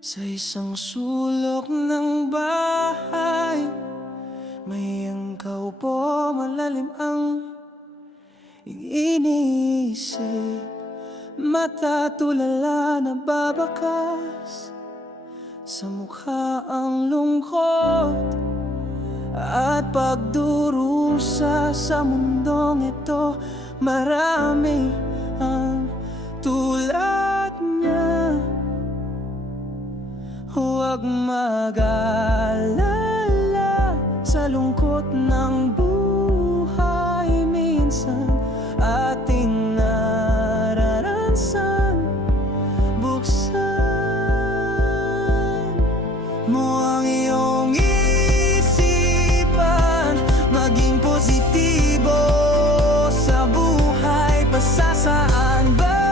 Sa isang sulok ng bahay, may angkaw malalim ang iniisip. Mata tulala na babakas, sa mukha ang lungkot at pagdurusa. Sa mundong ito, marami ang tulad niya. Huwag mag-alala sa lungkot ng buhay. Minsan ating nararanasan, buksan mo ang iyong isipan, maging positibo sa buhay. Pasasaan ba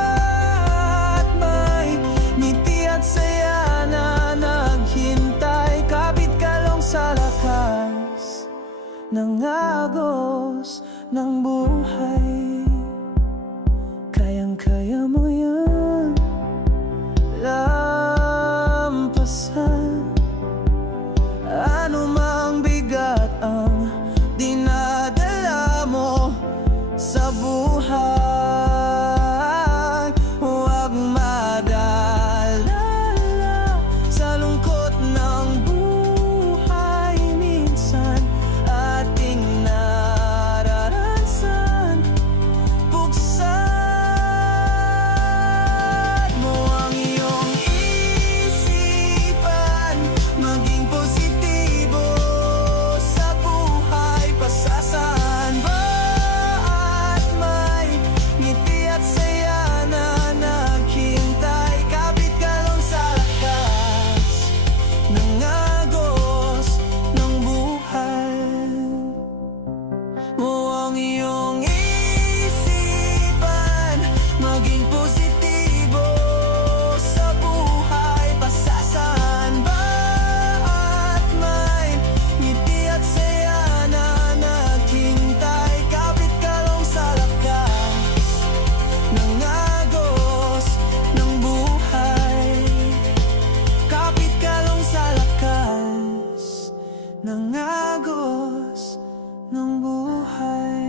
at may ngiti at saya na naghintay? Kapit kalong sa lakas ng agos ng buhay. Kayang-kaya mo yan lampasan, ano mang bigat ang dinadala mo sa buhay. Huwag mag-alala sa lungkot ng buhay. Minsan ating nararanasan, buksan mo ang iyong isipan, maging positibo sa buhay. Pasasaan ba at may ngiti at saya na naghintay? Kapit kalong sa lakas ng agos ng buhay. Mo ang iyong isipan, maging positibo sa buhay. Pasasaan ba at may ngiti at saya na naghintay? Kapit kalong sa lakas ng agos ng buhay. Kapit kalong sa lakas ng agos ng buhay.